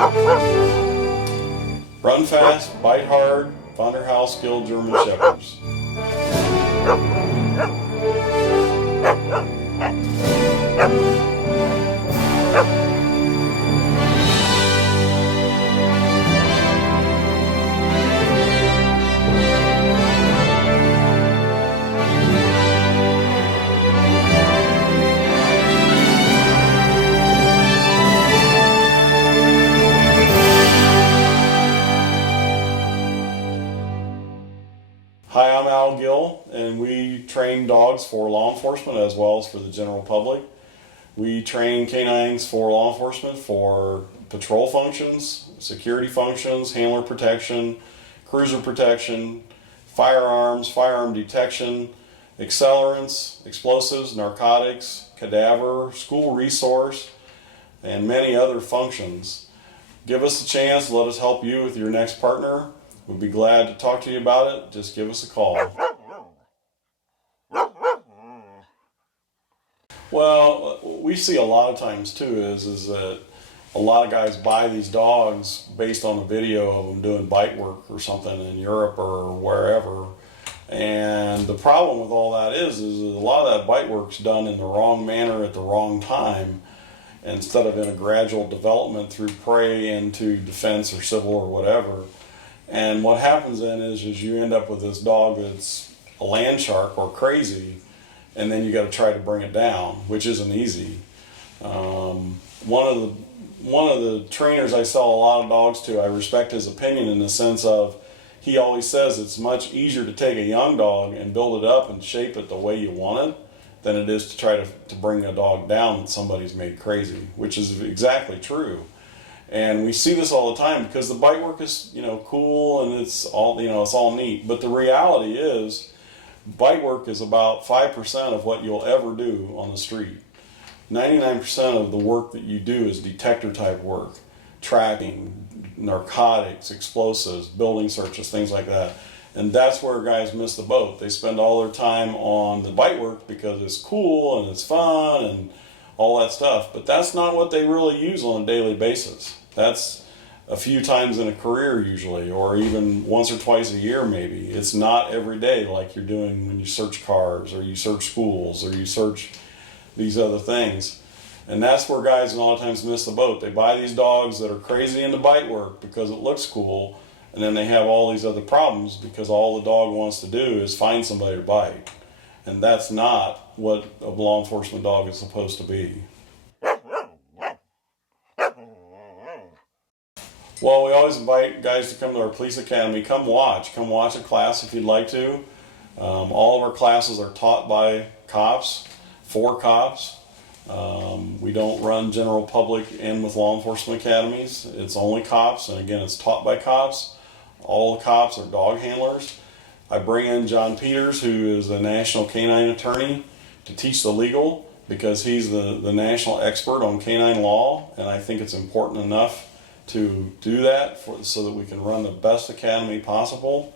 Run fast, bite hard, von der Haus Gill German Shepherds. Hi, I'm Gill, and we train dogs for law enforcement as well as for the general public. We train canines for law enforcement for patrol functions, security functions, handler protection, cruiser protection, firearms, firearm detection, accelerants, explosives, narcotics, cadaver, school resource, and many other functions. Give us a chance, let us help you with your next partner. We'd be glad to talk to you about it. Just give us a call. Well, we see a lot of times too is that a lot of guys buy these dogs based on a video of them doing bite work or something in Europe or wherever. And the problem with all that is a lot of that bite work's done in the wrong manner at the wrong time, instead of in a gradual development through prey into defense or civil or whatever. And what happens then is you end up with this dog that's a land shark or crazy, and then you got to try to bring it down, which isn't easy. One of the trainers I sell a lot of dogs to, I respect his opinion in the sense of he always says it's much easier to take a young dog and build it up and shape it the way you want it than it is to try to bring a dog down that somebody's made crazy, which is exactly true. And we see this all the time because the bite work is, cool and it's all, it's all neat. But the reality is, bite work is about 5% of what you'll ever do on the street. 99% of the work that you do is detector type work, tracking, narcotics, explosives, building searches, things like that. And that's where guys miss the boat. They spend all their time on the bite work because it's cool and it's fun and all that stuff. But that's not what they really use on a daily basis. That's a few times in a career usually, or even once or twice a year maybe. It's not every day like you're doing when you search cars or you search schools or you search these other things. And that's where guys a lot of times miss the boat. They buy these dogs that are crazy into bite work because it looks cool, and then they have all these other problems because all the dog wants to do is find somebody to bite. And that's not what a law enforcement dog is supposed to be. Well, we always invite guys to come to our police academy. Come watch a class if you'd like to. All of our classes are taught by cops, for cops. We don't run general public in with law enforcement academies. It's only cops, and again, it's taught by cops. All the cops are dog handlers. I bring in John Peters, who is a national canine attorney, to teach the legal because he's the national expert on canine law, and I think it's important enough to do that so that we can run the best academy possible.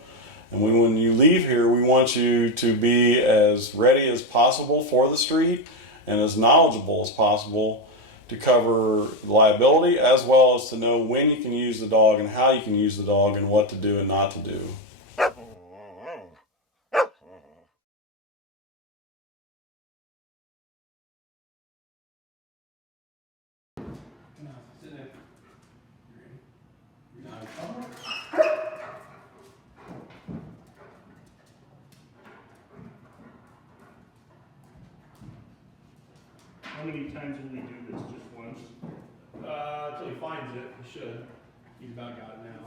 And when you leave here, we want you to be as ready as possible for the street and as knowledgeable as possible to cover liability, as well as to know when you can use the dog and how you can use the dog and what to do and not to do. How many times will we do this? Just once? Until he finds it, he should. He's about got it now.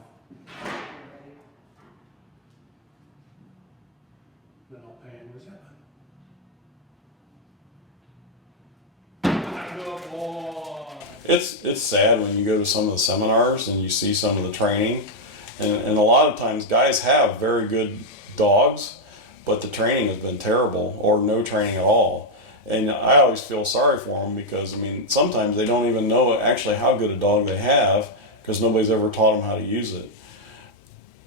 Then I'll pay him. Where's that? Good boy. It's sad when you go to some of the seminars and you see some of the training, and a lot of times guys have very good dogs, but the training has been terrible or no training at all. And I always feel sorry for them because, sometimes they don't even know actually how good a dog they have because nobody's ever taught them how to use it.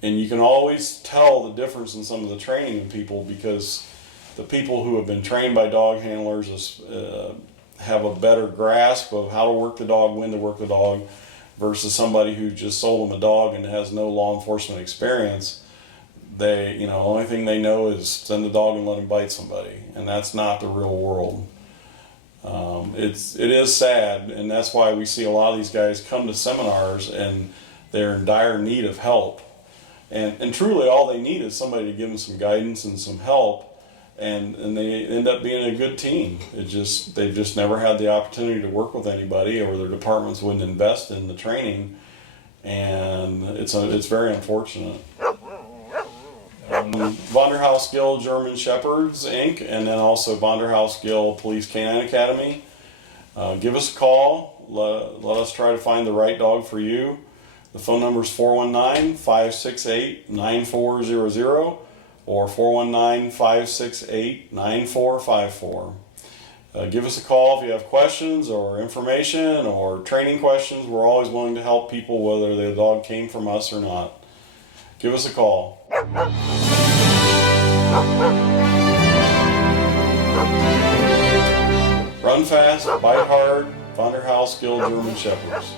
And you can always tell the difference in some of the training of people because the people who have been trained by dog handlers have a better grasp of how to work the dog, when to work the dog. versus somebody who just sold them a dog and has no law enforcement experience. They, only thing they know is send the dog and let him bite somebody, and that's not the real world. It is sad, and that's why we see a lot of these guys come to seminars and they're in dire need of help. And truly all they need is somebody to give them some guidance and some help, and they end up being a good team. They've just never had the opportunity to work with anybody, or their departments wouldn't invest in the training, and it's very unfortunate. Haus Gill German Shepherds Inc., and then also Haus Gill Police Canine Academy. Give us a call. Let us try to find the right dog for you. The phone number is 419-568-9400 or 419-568-9454. Give us a call if you have questions or information or training questions. We're always willing to help people, whether the dog came from us or not. Give us a call. Run fast, bite hard, Haus Gill German Shepherds.